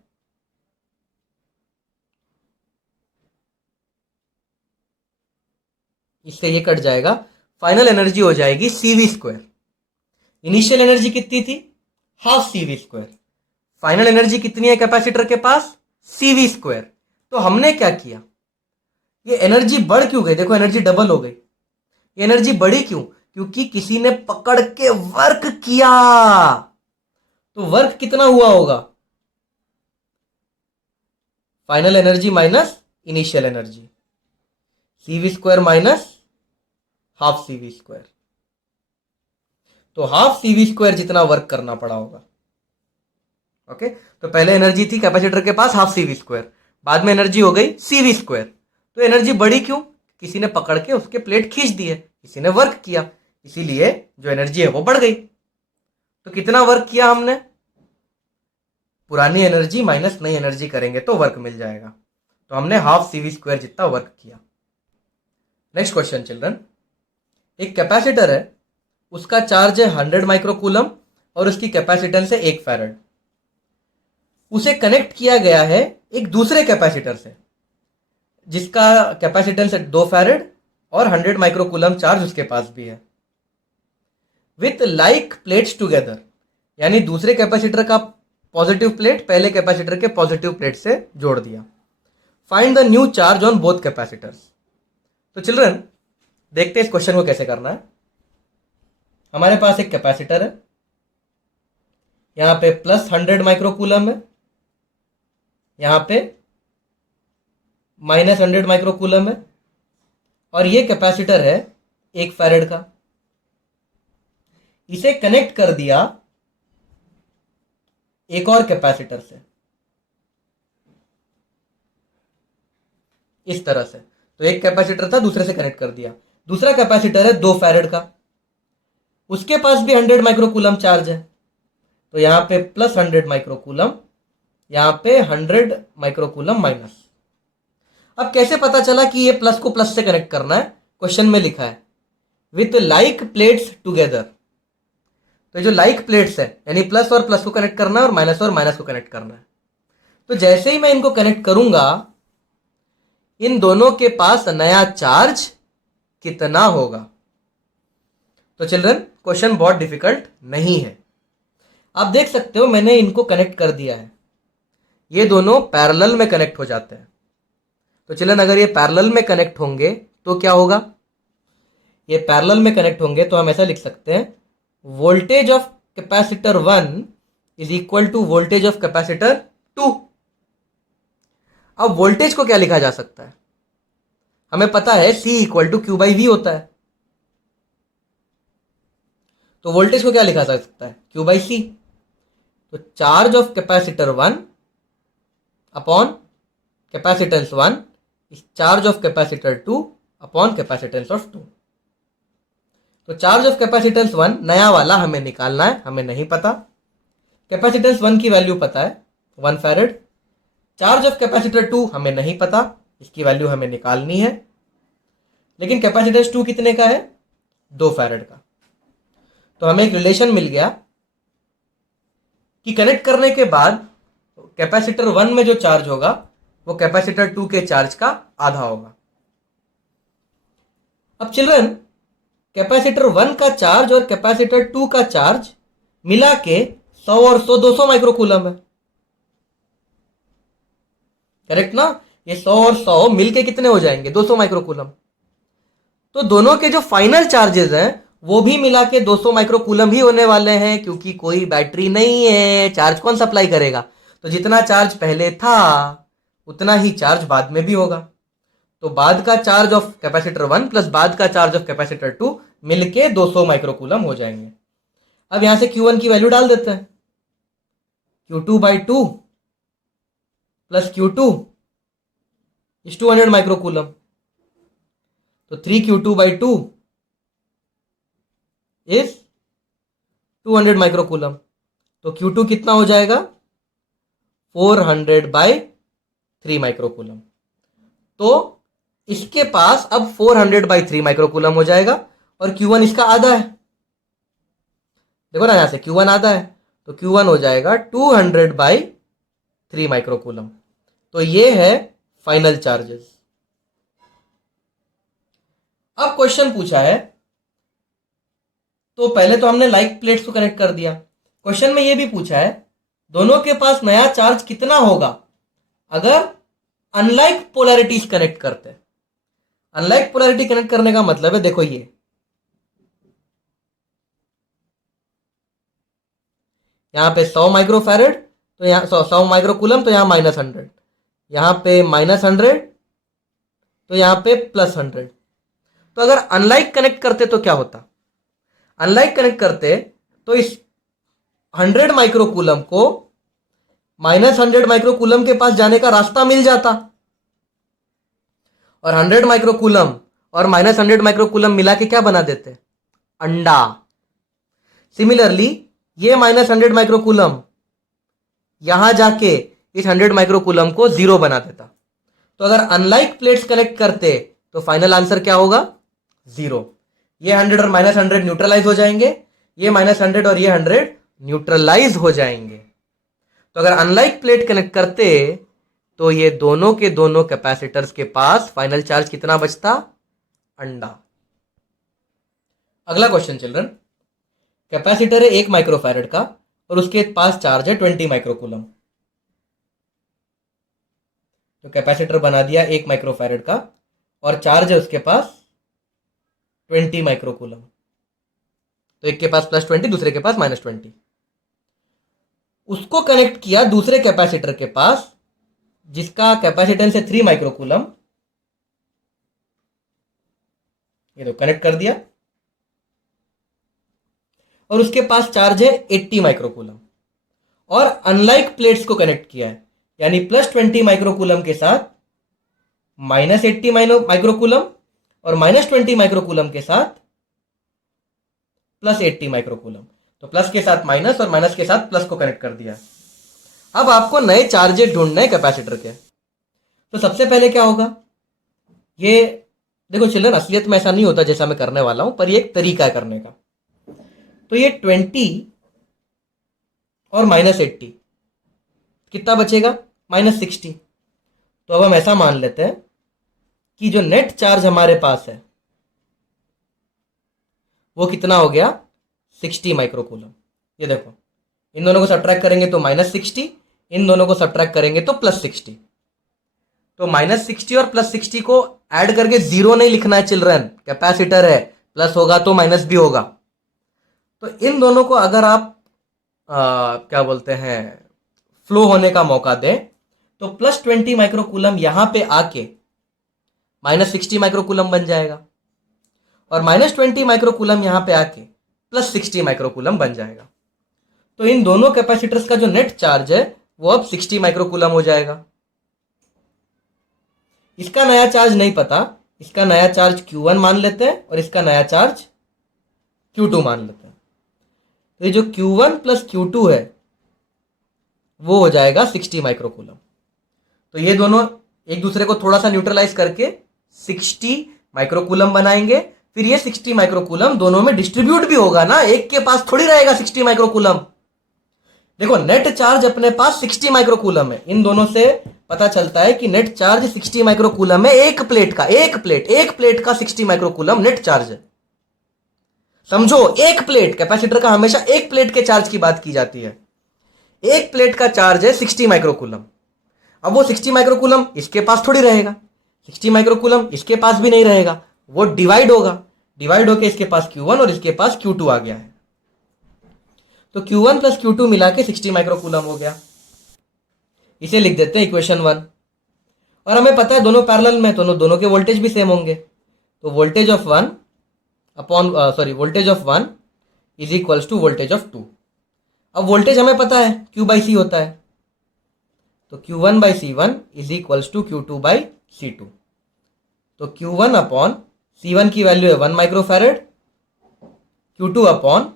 इससे ये कट जाएगा। फाइनल एनर्जी हो जाएगी CV²। इनिशियल एनर्जी कितनी थी? Half CV²। फाइनल एनर्जी कितनी है कैपेसिटर के पास? CV²। तो हमने क्या किया, ये एनर्जी बढ़ क्यों गई? देखो, एनर्जी डबल हो गई। ये एनर्जी बढ़ी क्यों? क्योंकि किसी ने पकड़ के वर्क किया। तो वर्क कितना हुआ होगा? Final energy minus initial energy, CV² minus half CV²। तो हाफ CV² जितना वर्क करना पड़ा होगा। ओके, तो पहले एनर्जी थी कैपेसिटर के पास हाफ CV², बाद में एनर्जी हो गई CV²। तो एनर्जी बढ़ी क्यों? किसी ने पकड़ के उसके प्लेट खींच दी है, किसी ने वर्क किया, इसीलिए जो एनर्जी है वो बढ़ गई। तो कितना वर्क किया हमने? पुरानी एनर्जी माइनस नई एनर्जी करेंगे तो वर्क मिल जाएगा। तो हमने हाफ CV² जितना वर्क किया। नेक्स्ट क्वेश्चन चिल्ड्रन, एक कैपेसिटर है, उसका चार्ज है 100 माइक्रोकूलम और उसकी कैपेसिटेंस है 1 फैरड। उसे कनेक्ट किया गया है एक दूसरे कैपेसिटर से जिसका कैपेसिटेंस है 2 फैरड और 100 माइक्रोकूलम चार्ज उसके पास भी है, विथ लाइक प्लेट्स टुगेदर। यानी दूसरे कैपेसिटर का पॉजिटिव प्लेट पहले कैपेसिटर के पॉजिटिव प्लेट से जोड़ दिया। Find the new charge on both capacitors. तो चिल्ड्रन, देखते हैं इस क्वेश्चन को कैसे करना है। हमारे पास एक कैपेसिटर है, यहां पे +100 माइक्रोकूलम है यहां पे -100 माइक्रोकूलम है, और ये कैपेसिटर है 1 फैरेड का। इसे कनेक्ट कर दिया एक और कैपेसिटर से, इस तरह से। तो एक कैपेसिटर था, दूसरे से कनेक्ट कर दिया। दूसरा कैपेसिटर है 2 फैरेड का, उसके पास भी 100 माइक्रोकूलम चार्ज है। तो यहां पे +100 माइक्रोकूलम, यहां पे 100 माइक्रोकूलम माइनस। अब कैसे पता चला कि ये प्लस को प्लस से कनेक्ट करना है? क्वेश्चन में लिखा है विथ लाइक प्लेट्स टुगेदर। तो जो लाइक प्लेट्स है, यानी प्लस और प्लस को कनेक्ट करना है और माइनस को कनेक्ट करना है। तो जैसे ही मैं इनको कनेक्ट करूंगा, इन दोनों के पास नया चार्ज कितना होगा? तो चिल्ड्रन, क्वेश्चन बहुत डिफिकल्ट नहीं है। आप देख सकते हो मैंने इनको कनेक्ट कर दिया है, ये दोनों पैरेलल में कनेक्ट हो जाते हैं। तो चिल्ड्रन, अगर ये पैरेलल में कनेक्ट होंगे तो क्या होगा? ये पैरेलल में कनेक्ट होंगे तो हम ऐसा लिख सकते हैं, voltage of capacitor 1 is equal to voltage of capacitor 2। अब वोल्टेज को क्या लिखा जा सकता है? हमें पता है C equal to Q by V होता है। तो वोल्टेज को क्या लिखा जा सकता है? Q बाई सी। तो charge of capacitor 1 upon capacitance 1 is charge of capacitor 2 upon capacitance of 2। तो चार्ज ऑफ कैपेसिटेंस 1 नया वाला हमें निकालना है, हमें नहीं पता। कैपेसिटेंस 1 की वैल्यू पता है 1 फैरेड। चार्ज ऑफ कैपेसिटर 2 हमें नहीं पता, इसकी वैल्यू हमें निकालनी है। लेकिन कैपेसिटेंस 2 कितने का है? 2 फैरेड का। तो हमें एक रिलेशन मिल गया कि कनेक्ट करने के बाद कैपेसिटर 1 में जो चार्ज होगा वो कैपेसिटर 2 के चार्ज का आधा होगा। अब चिल्ड्रन, कैपेसिटर 1 का चार्ज और कैपेसिटर 2 का चार्ज मिला के 100 और 100 200 माइक्रोकूलम है, करेक्ट ना? ये 100 और 100 मिलके कितने हो जाएंगे? 200 माइक्रोकूलम। तो दोनों के जो फाइनल चार्जेस हैं वो भी मिला के 200 माइक्रोकूलम ही होने वाले हैं, क्योंकि कोई बैटरी नहीं है, चार्ज कौन सप्लाई करेगा? तो जितना चार्ज पहले था उतना ही चार्ज बाद में भी होगा। तो बाद का चार्ज ऑफ कैपेसिटर 1 प्लस बाद का चार्ज ऑफ कैपेसिटर 2 मिलके 200 माइक्रोकूलम हो जाएंगे। अब यहां से Q1 की वैल्यू डाल देते हैं, Q2 by 2 plus Q2 is 200 microcoulomb. तो 3Q2 बाई 2 इज 200 माइक्रोकूलम। तो Q2 कितना हो जाएगा? 400 बाई 3 माइक्रोकूलम। तो इसके पास अब 400 बाई 3 माइक्रोकूलम हो जाएगा, और Q1 इसका आधा है। देखो ना, यहां से Q1 आधा है, तो Q1 हो जाएगा 200 बाई 3 माइक्रोकूलम। तो ये है फाइनल चार्जेस। अब क्वेश्चन पूछा है, तो पहले तो हमने लाइक प्लेट्स को कनेक्ट कर दिया। क्वेश्चन में यह भी पूछा है दोनों के पास नया चार्ज कितना होगा अगर अनलाइक पोलैरिटीज कनेक्ट करते हैं। अनलाइक पोलैरिटी कनेक्ट करने का मतलब है, देखो ये यहां पे 100 माइक्रोफैरेड, तो यहां 100 माइक्रोकूलम, तो यहां -100, यहां पे -100, तो यहां पे +100। तो अगर अनलाइक कनेक्ट करते तो क्या होता? अनलाइक कनेक्ट करते तो इस 100 माइक्रोकूलम को -100 माइक्रोकूलम के पास जाने का रास्ता मिल जाता, और 100 माइक्रोकूलम और -100 माइक्रोकूलम मिला के क्या बना देते? अंडा। सिमिलरली ये -100 माइक्रोकूलम यहां जाके इस 100 माइक्रोकूलम को 0 बना देता। तो अगर अनलाइक प्लेट्स कनेक्ट करते तो फाइनल आंसर क्या होगा? 0। ये 100 और -100 न्यूट्रलाइज हो जाएंगे, ये -100 और ये 100 न्यूट्रलाइज हो जाएंगे। तो अगर अनलाइक प्लेट कनेक्ट करते तो ये दोनों के दोनों कैपेसिटर्स के पास फाइनल चार्ज कितना बचता? अंडा। अगला क्वेश्चन चिल्ड्रन, कैपेसिटर है 1 माइक्रोफैरेड का और उसके पास चार्ज है 20 माइक्रोकूलम। तो कैपेसिटर बना दिया 1 माइक्रोफैरेड का और चार्ज है उसके पास 20 माइक्रोकूलम। तो एक के पास +20, दूसरे के पास -20। उसको कनेक्ट किया दूसरे कैपेसिटर के पास जिसका कैपेसिटेंस है 3 माइक्रोकूलम, ये तो कनेक्ट कर दिया, और उसके पास चार्ज है 80 माइक्रोकूलम, और अनलाइक प्लेट्स को कनेक्ट किया है, यानी +20 माइक्रोकूलम के साथ -80 माइक्रोकूलम, और -20 माइक्रोकूलम के साथ +80 माइक्रोकूलम। तो प्लस के साथ माइनस और माइनस के साथ प्लस को कनेक्ट कर दिया। अब आपको नए चार्जेस ढूंढने हैं कैपेसिटर के। तो सबसे पहले क्या होगा, ये देखो चिल्ड्रन, असलियत में ऐसा नहीं होता जैसा मैं करने वाला हूं, पर ये एक तरीका है करने का। तो ये 20 और -80 कितना बचेगा, -60। तो अब हम ऐसा मान लेते हैं कि जो नेट चार्ज हमारे पास है वो कितना हो गया, 60 माइक्रोकूलम। ये देखो, इन दोनों को सब्ट्रैक्ट करेंगे तो -60, इन दोनों को सब्ट्रैक्ट करेंगे तो +60। तो -60 और +60 को ऐड करके जीरो नहीं लिखना है चिल्ड्रन, कैपेसिटर है, प्लस होगा तो माइनस भी होगा। तो इन दोनों को अगर आप क्या बोलते हैं, फ्लो होने का मौका दें, तो +20 माइक्रोकूलम यहां पे आके -60 माइक्रोकूलम बन जाएगा, और -20 माइक्रोकूलम यहां पे आके +60 माइक्रोकूलम बन जाएगा। तो इन दोनों कैपेसिटर्स का जो नेट चार्ज है वो अब 60 माइक्रोकूलम हो जाएगा। इसका नया चार्ज नहीं पता, इसका नया चार्ज Q1 मान लेते हैं और इसका नया चार्ज Q2 मान लेते हैं। तो ये जो Q1 प्लस Q2 है वो हो जाएगा 60 माइक्रोकूलम। तो ये दोनों एक दूसरे को थोड़ा सा न्यूट्रलाइज करके 60 माइक्रोकूलम बनाएंगे। फिर ये 60 माइक्रोकूलम दोनों में डिस्ट्रीब्यूट भी होगा ना, एक के पास थोड़ी रहेगा 60 माइक्रोकूलम। देखो नेट चार्ज अपने पास 60 माइक्रोकूलम है, इन दोनों से पता चलता है कि नेट चार्ज 60 माइक्रोकूलम है। एक प्लेट का 60 माइक्रोकूलम नेट चार्ज है। समझो, एक प्लेट, कैपेसिटर का हमेशा एक प्लेट के चार्ज की बात की जाती है। एक प्लेट का चार्ज है 60 माइक्रोकूलम। अब वो 60 माइक्रोकूलम इसके पास थोड़ी रहेगा, 60 माइक्रोकूलम इसके पास भी नहीं रहेगा, वो डिवाइड होगा, डिवाइड होकर इसके पास Q1 और इसके पास Q2 आ गया है। तो Q1 प्लस Q2 मिला के 60 माइक्रोकूलम हो गया। इसे लिख देते हैं इक्वेशन 1। और हमें पता है दोनों पैरेलल में, दोनों के वोल्टेज भी सेम होंगे। तो voltage of one is equals to voltage of 2। अब वोल्टेज हमें पता है Q/C होता है, तो Q1/C1 is equals to Q2/C2। तो Q1 अपॉन C1 की वैल्यू है 1 माइक्रोफैरेड, Q2 अपॉन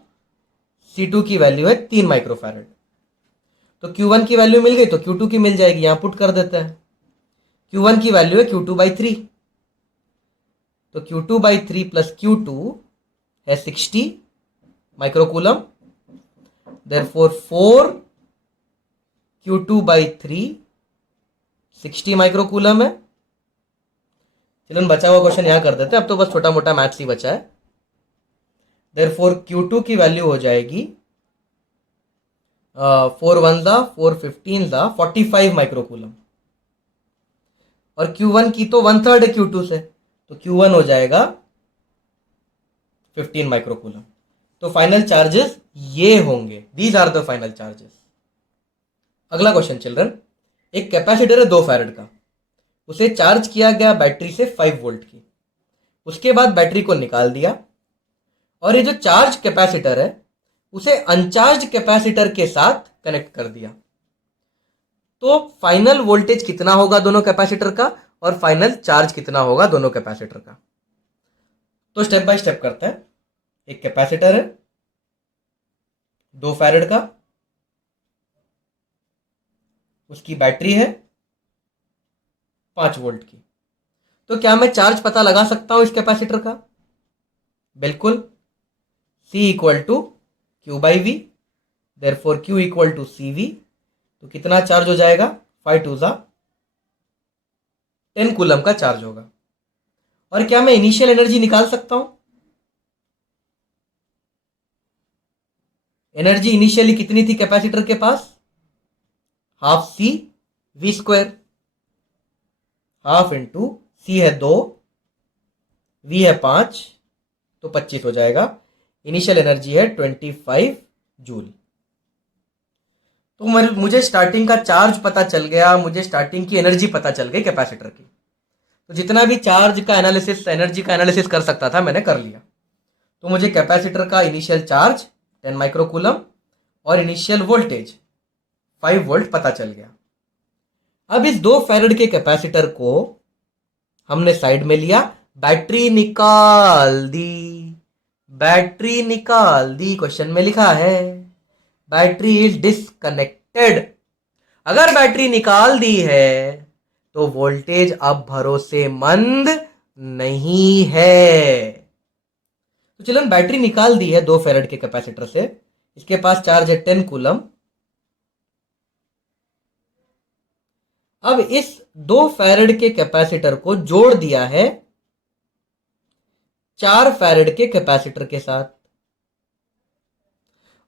C2 की वैल्यू है 3 माइक्रोफैरेड। तो Q1 की वैल्यू मिल गई तो Q2 की मिल जाएगी, यहां पुट कर देते हैं। Q1 की वैल्यू है Q2/3, तो Q2/3 प्लस Q2 है 60 माइक्रोकूलम। देयरफॉर 4 Q2/3 60 माइक्रोकूलम है। चलो बचा हुआ क्वेश्चन यहां कर देते हैं, अब तो बस छोटा मोटा मैथ्स ही बचा है। देयरफॉर Q2 की वैल्यू हो जाएगी 4 1 4 15 45 माइक्रोकूलम, और Q1 की तो 1/3 है Q2 से, तो Q1 हो जाएगा 15 माइक्रोकूलम। तो फाइनल चार्जेस ये होंगे, these are the final charges. अगला क्वेश्चन चिल्ड्रन, एक कैपेसिटर है 2 फैरेड का, उसे चार्ज किया गया बैटरी से 5 वोल्ट की। उसके बाद बैटरी को निकाल दिया, और ये जो चार्ज कैपेसिटर है उसे अनचार्ज कैपेसिटर के साथ कनेक्ट कर दिया। तो फाइनल वोल्टेज कितना होगा दोनों कैपेसिटर का, और फाइनल चार्ज कितना होगा दोनों कैपेसिटर का। तो स्टेप बाय स्टेप करते हैं। एक कैपेसिटर है 2 फैरेड का, उसकी बैटरी है 5 वोल्ट की। तो क्या मैं चार्ज पता लगा सकता हूं इस कैपेसिटर का? बिल्कुल, C equal to Q/V, therefore Q equal to CV। तो कितना चार्ज हो जाएगा, 5 2 10 कूलम का चार्ज होगा। और क्या मैं इनिशियल एनर्जी निकाल सकता हूं? एनर्जी इनिशियली कितनी थी कैपेसिटर के पास, ½ CV², हाफ इंटू C है 2, V है 5, तो 25 हो जाएगा। इनिशियल एनर्जी है 25 जूल। तो मुझे स्टार्टिंग का चार्ज पता चल गया, मुझे स्टार्टिंग की एनर्जी पता चल गई कैपेसिटर की। तो जितना भी चार्ज का एनालिसिस, एनर्जी का एनालिसिस कर सकता था मैंने कर लिया। तो मुझे कैपेसिटर का इनिशियल चार्ज 10 माइक्रोकूलम और इनिशियल वोल्टेज 5 वोल्ट पता चल गया। अब इस 2 फैरेड के कैपेसिटर को हमने साइड में लिया, बैटरी निकाल दी, बैटरी निकाल दी, क्वेश्चन में लिखा है बैटरी इज डिस्कनेक्टेड। अगर बैटरी निकाल दी है तो वोल्टेज अब भरोसेमंद नहीं है। तो चलो बैटरी निकाल दी है 2 फैरेड के कैपेसिटर से, इसके पास चार्ज है 10 कूलम। अब इस 2 फैरेड के कैपेसिटर को जोड़ दिया है 4 फैरेड के कैपेसिटर के साथ,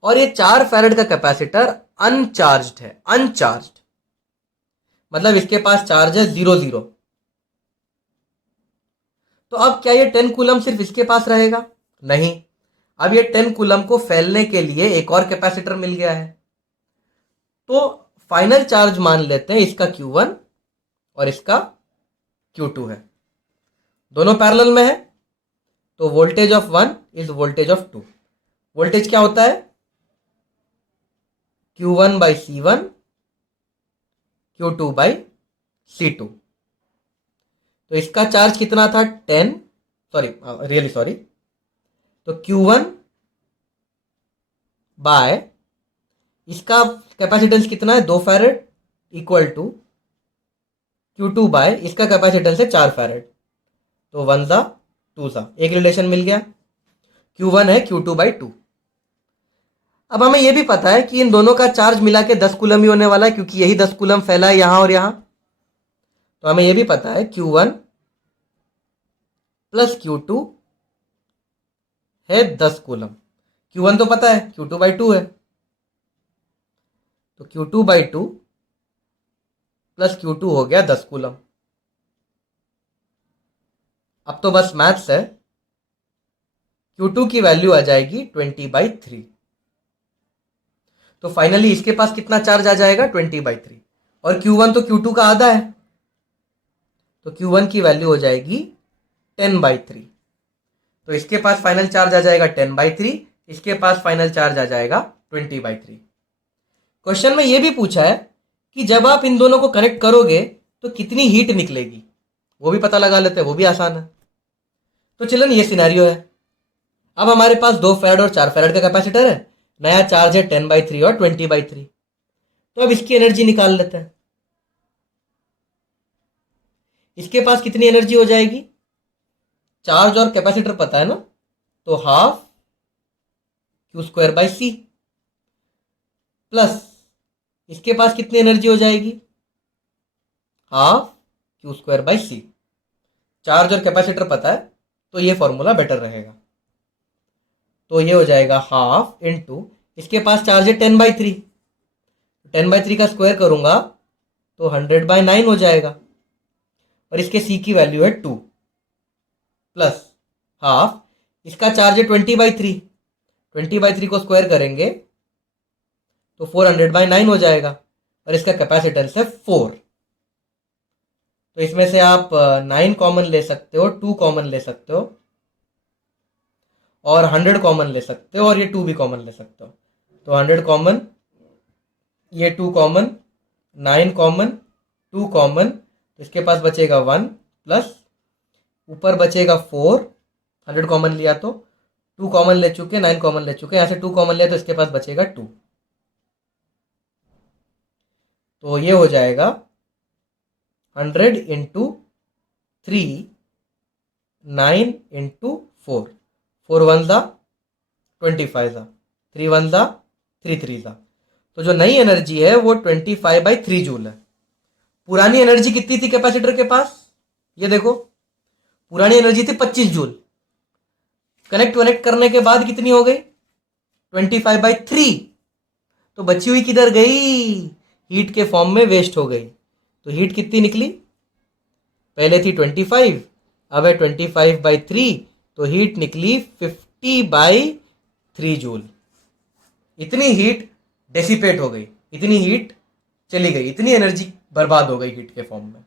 और ये 4 फैरेड का कैपेसिटर अनचार्ज्ड है, अनचार्ज्ड मतलब इसके पास चार्ज है 0 0। तो अब क्या ये 10 कूलम सिर्फ इसके पास रहेगा? नहीं, अब ये 10 कूलम को फैलने के लिए एक और कैपेसिटर मिल गया है। तो फाइनल चार्ज मान लेते हैं इसका Q1 और इसका Q2 है, दोनों पैरेलल में है। तो voltage of 1 is voltage of 2। Voltage क्या होता है? Q1 by C1, Q2 by C2। तो इसका चार्ज कितना था? 10, रियली सॉरी। तो Q1 बाय इसका कैपेसिटेंस कितना है? 2 farad equal to Q2 by इसका कैपेसिटेंस है 4 फैरेड। तो 1 ज़ा 2 ज़ा, एक रिलेशन मिल गया। Q1 है Q2 बाई 2। अब हमें यह भी पता है कि इन दोनों का चार्ज मिला के 10 कूलम ही होने वाला है, क्योंकि यही 10 कूलम फैला है यहां और यहां। तो हमें यह भी पता है Q1 प्लस Q2 है 10 कूलम। Q1 तो पता है, Q2 बाई 2 है। तो Q2 बाई 2 प्लस Q2 हो गया 10 कूलम। अब तो बस मैथ्स है। Q2 की वैल्यू आ जाएगी 20/3। तो फाइनली इसके पास कितना चार्ज आ जाएगा? 20/3। और Q1 तो Q2 का आधा है, तो Q1 की वैल्यू हो जाएगी 10/3। तो इसके पास फाइनल चार्ज आ जाएगा 10/3, इसके पास फाइनल चार्ज आ जाएगा 20/3। क्वेश्चन में यह भी पूछा है कि जब आप इन दोनों को कनेक्ट करोगे तो कितनी हीट निकलेगी, वो भी पता लगा लेते हैं, वो भी आसान है। तो चलन ये सिनेरियो है। अब हमारे पास 2 फैराड और 4 फैराड का कैपेसिटर है, नया चार्ज है 10/3 और 20/3। तो अब इसकी एनर्जी निकाल लेते हैं। इसके पास कितनी एनर्जी हो जाएगी? चार्ज और कैपेसिटर पता है ना, तो हाफ Q2/C प्लस इसके पास कितनी एनर्जी हो जाएगी? Half Q2/C। चार्ज और कैपेसिटर पता है तो ये फॉर्मूला बेटर रहेगा। तो ये हो जाएगा हाफ इंटू, इसके पास चार्ज है 10/3, 10/3 का स्क्वायर करूंगा तो 100/9 हो जाएगा, और इसके C की वैल्यू है 2 प्लस हाफ, इसका चार्ज है 20/3, 20/3 को स्क्वायर करेंगे तो 400/9 हो जाएगा, और इसका कैपेसिटेंस है 4। तो इसमें से आप 9 कॉमन ले सकते हो, 2 कॉमन ले सकते हो, और 100 कॉमन ले सकते हो, और ये 2 भी कॉमन ले सकते हो। तो 100 कॉमन, ये 2 कॉमन, 9 कॉमन, 2 कॉमन, तो इसके पास बचेगा 1 प्लस ऊपर बचेगा 4, 100 कॉमन लिया तो 2 कॉमन ले चुके, 9 कॉमन ले चुके, यहाँ से 2 कॉमन लिया तो इसके पास बचेगा 2। तो ये हो जाएगा 100 इंटू 3, 9 इंटू 4, 4 1 ज़ा 25 ज़ा, 3 1 ज़ा 3 3 ज़ा। तो जो नई एनर्जी है वो 25/3 जूल है। पुरानी एनर्जी कितनी थी कैपेसिटर के पास? ये देखो, पुरानी एनर्जी थी 25 जूल। कनेक्ट करने के बाद कितनी हो गई? 25/3। तो बची हुई किधर गई? हीट के फॉर्म में वेस्ट हो गई। तो हीट कितनी निकली? पहले थी 25, अब है 25/3, तो हीट निकली 50/3 जूल। इतनी हीट डेसिपेट हो गई, इतनी हीट चली गई, इतनी एनर्जी बर्बाद हो गई हीट के फॉर्म में।